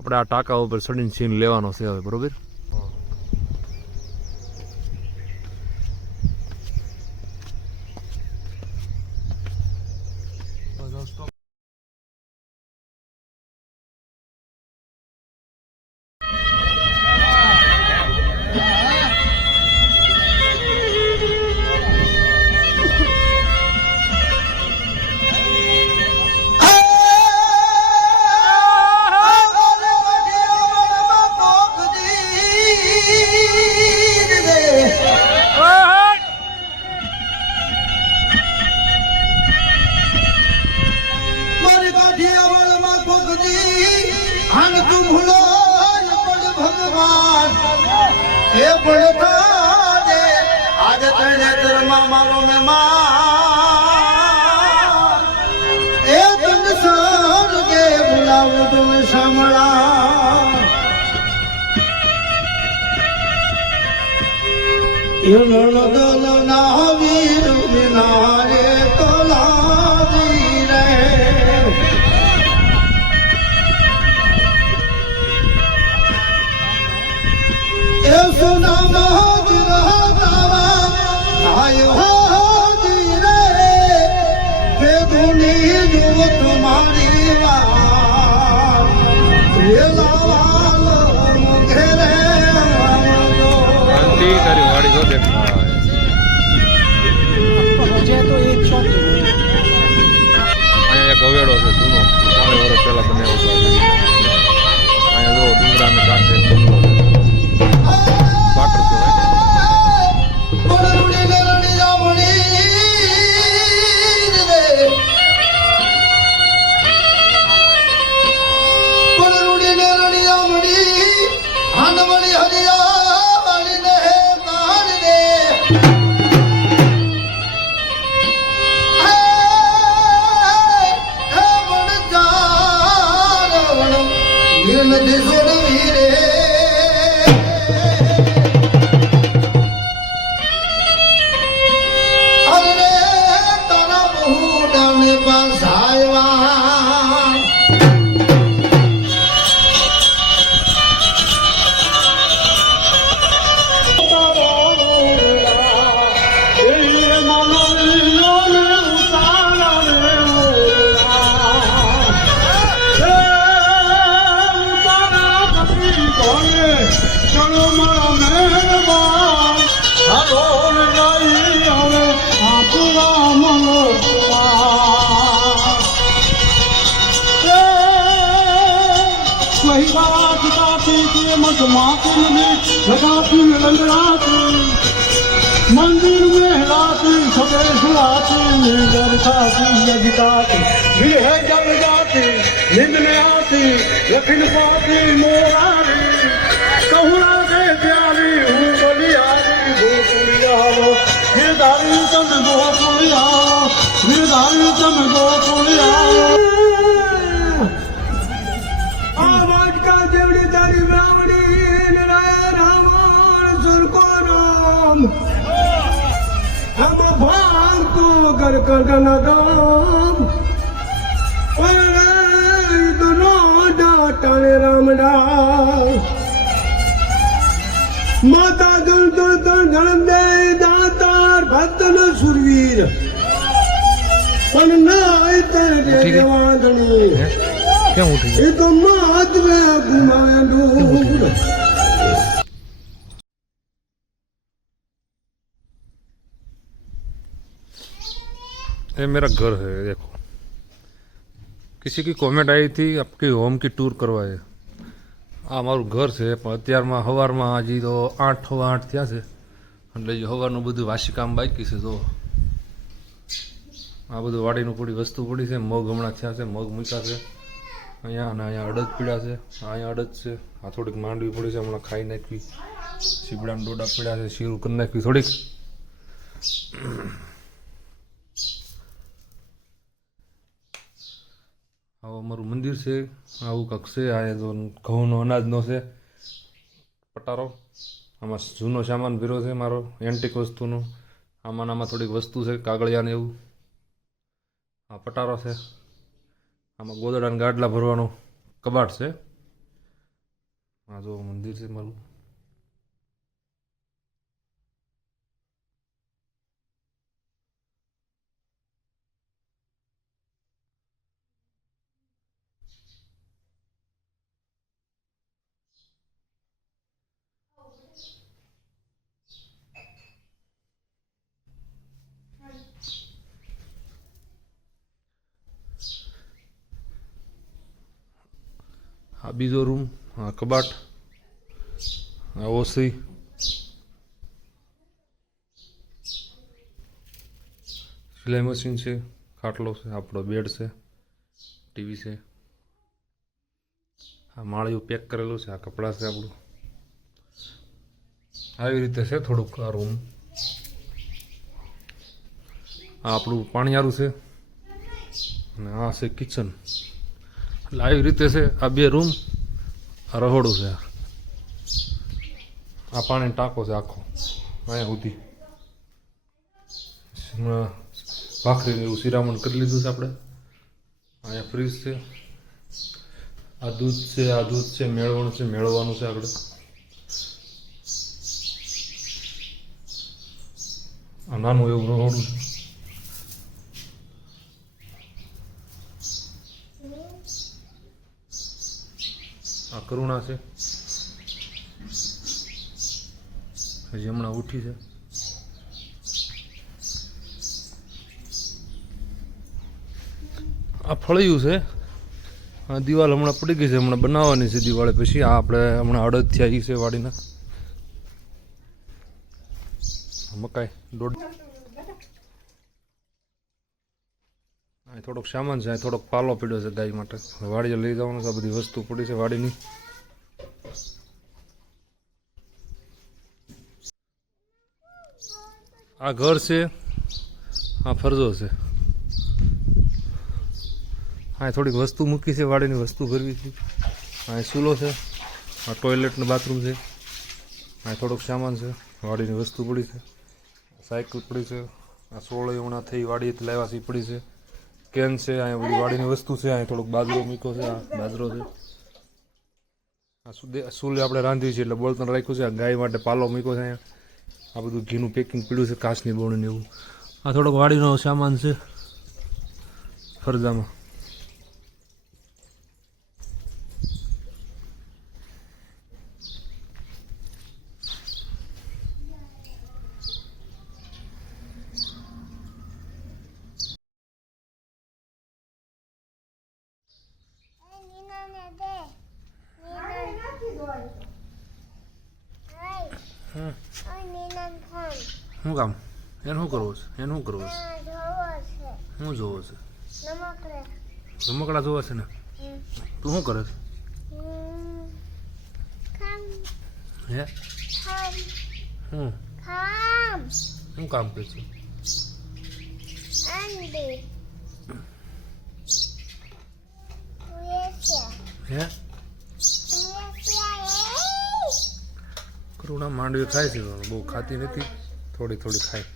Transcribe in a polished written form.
આપણે આ ટાંકા ઉપર ચડીને સીન લેવાનો છે હવે, બરોબર? मारो में मां ए तुम सर के बुलाओ तुम सामला यो नदल ना वीर बिनारे तोला दी रे ए सुना आयो धीरे के धुनी जो तुम्हारी बात ये लाल घेरे आंटी तारी वाड़ी को देखना है मुझे तो एक शॉट અહીંયા એક અવેડો છે જૂનો 3 વર્ષ પહેલા બનાવ્યો છે અહીંયા જો ડુંગરાને કાંઠે બંગલો છે પાટર કહેવાય मंदिर में हिलाती सबे सुलाती नींदर खाती जगताती फिर है जब जाती नींद में आती लखन पाती मोरारी कहूरा के प्यारी हूँ बलियारी गोपुलियारो गिरधारी चंद गोपुलियारो गिरधारी चंद गोपुलियारो आवाज का जेवड़ी तारी ब्राह्मणी नारायण रावण सुर को राम हम भाग तो कर कर दाम दोनों डाटाने रामडा माता जल तो जन्म दे दातार भक्त न सुरवीर ना इतर देवादनी કેમ ઉઠી ये तो मात में घुमाए दूर ये मेरा घर है देखो किसी की कमेंट आई थी आपकी होम की टूर करवाए आ मारू घर है पण અત્યારમાં સવારમાં હજી તો 8:08 થયા છે એટલે સવારનું બધું વાસી કામ બાકી છે જો આ બધું વાડીનું પૂરી વસ્તુ પડી છે મગ હમણાં થયા છે મગ મૂક્યા છે અહીંયા અને અહીંયા અડદ પીડા છે અહીંયા અડદ છે આ થોડીક માંડવી પડી છે હમણાં ખાઈ નાખવી સીબડાના ડોડા પીડા છે શીરું કરી નાખવી થોડીક આવું અમારું મંદિર છે આવું કંઈક છે આ તો ઘઉંનો અનાજનો છે પટારો આમાં જૂનો સામાન ભીરો છે મારો એન્ટિક વસ્તુનો આમાં થોડીક વસ્તુ છે કાગળિયાને એવું આ પટારો છે આમાં ગોદડાના ગાડલા ભરવાનો કબાટ છે આ જો મંદિર છે મારું. આ બીજો રૂમ, આ કબાટ, આ ઓસરી, સિલાઈ મશીન છે, ખાટલો છે, આપણો બેડ છે, ટીવી છે, આ માળિયું પેક કરેલું છે, આ કપડાં છે આપણું. આવી રીતે છે થોડુંક આ રૂમ. આ આપણું પાણીયારું છે અને આ છે કિચન. એટલે આવી રીતે છે આ બે રૂમ, આ રહોડું છે. આ પાણી ટાંકો છે આખો અહીંયા સુધી. હમણાં ભાખરીને એવું શિરામણ કરી લીધું છે આપણે. અહીંયા ફ્રીજ છે, આ દૂધ છે, આ દૂધ છે, મેળવવાનું છે, મેળવવાનું છે આગળ. આ નાનું એવું રહોડું છે. આ કરુણા છે, હજી હમણાં ઉઠી છે. આ ફળિયું છે. આ દિવાલ હમણાં પડી ગઈ છે, હમણાં બનાવવાની છે દિવાળી પછી. આ આપણે હમણાં અડદથી આવી છે વાડીના. મકાઈ દોડ. અહીં થોડોક સામાન છે, અહીં થોડોક પાલો પીડ્યો છે ગાય માટે. વાડીએ લઈ જવાનું છે. આ બધી વસ્તુ પડી છે વાડીની. આ ઘર છે, આ ફરજો છે. અહીં થોડીક વસ્તુ મૂકી છે, વાડીની વસ્તુ ભરવી છે. અહીં ચૂલો છે, આ ટોયલેટ ને બાથરૂમ છે. અહીં થોડોક સામાન છે, વાડીની વસ્તુ પડી છે. સાયકલ પડી છે, આ સોળ હમણાં થઈ વાડીએથી લાવ્યા છે એ પડી છે. કેન છે, અહીંયા બધી વાડીની વસ્તુ છે. અહીં થોડોક બાજરો મૂક્યો છે, આ બાજરો છે. આ સુલે આપણે રાંધીએ છીએ એટલે બળતણ રાખ્યું છે. આ ગાય માટે પાલો મૂક્યો છે અહીંયા. આ બધું ઘીનું પેકિંગ પીડ્યું છે, કાચની બોણીને એવું. આ થોડોક વાડીનો સામાન છે ફરજામાં. શું કામ? એને શું કરવું છે? એને શું કરવું છે? શું જોવો છે? રમકડા જોવા છે ને? તું શું કરે છે? હે શું કામ કરે છે? હે કરુણા માંડવી ખાય છે, બહુ ખાતી નથી, થોડી થોડી ખાય.